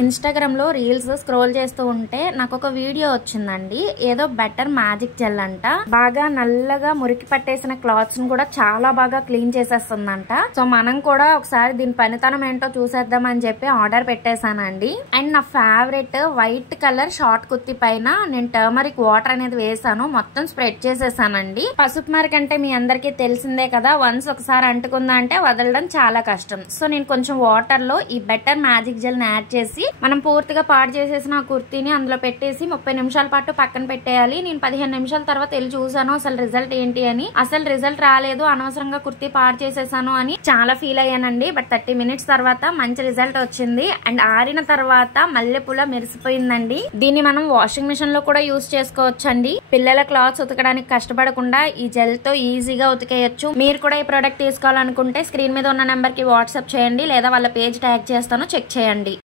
Instagram లో reels scroll చేస్తూ ఉంటే నాకు ఒక వీడియో వచ్చిందండి. ఏదో బెటర్ మ్యాజిక్ జెల్ అంట. బాగా నల్లగా మురికి పట్టేసిన క్లాత్స్ ను కూడా చాలా బాగా క్లీన్ చేసేస్తుందంట. సో మనం కూడా ఒకసారి దీని పనితనం ఏంటో చూసేద్దాం అని చెప్పి ఆర్డర్ పెట్టేశానండి. అండ్ నా favourite white colour short kurti పైన నేను టర్మరిక్ వాటర్ అనేది వేసాను. మొత్తం స్ప్రెడ్ చేసేసానండి. పసుపు మరక అంటే మీ అందరికీ తెలిసిందే కదా, వన్స్ ఒకసారి అంటుకుందా అంటే వదలడం చాలా కష్టం. సో నేను కొంచెం వాటర్ లో ఈ బెటర్ మ్యాజిక్ జెల్ ని యాడ్ చేసి మనం పూర్తిగా పాడు చేసేసిన కుర్తీని అందులో పెట్టేసి 30 నిమిషాల పాటు పక్కన పెట్టేయాలి. నేను 15 నిమిషాల తర్వాత వెళ్ళి చూసాను అసలు రిజల్ట్ ఏంటి అని. అసలు రిజల్ట్ రాలేదు, అనవసరంగా కుర్తీ పాడు చేసేసాను అని చాలా ఫీల్ అయ్యానండి. బట్ 30 మినిట్స్ తర్వాత మంచి రిజల్ట్ వచ్చింది. అండ్ ఆరిన తర్వాత మల్లెపూల మెరిసిపోయిందండి. దీన్ని మనం వాషింగ్ మిషన్ లో కూడా యూజ్ చేసుకోవచ్చండి. పిల్లల క్లాత్స్ ఉతకడానికి కష్టపడకుండా ఈ జెల్ తో ఈజీగా ఉతికేయచ్చు. మీరు కూడా ఈ ప్రోడక్ట్ తీసుకోవాలనుకుంటే స్క్రీన్ మీద ఉన్న నెంబర్ కి వాట్సాప్ చేయండి, లేదా వాళ్ళ పేజ్ ట్యాగ్ చేస్తాను, చెక్ చేయండి.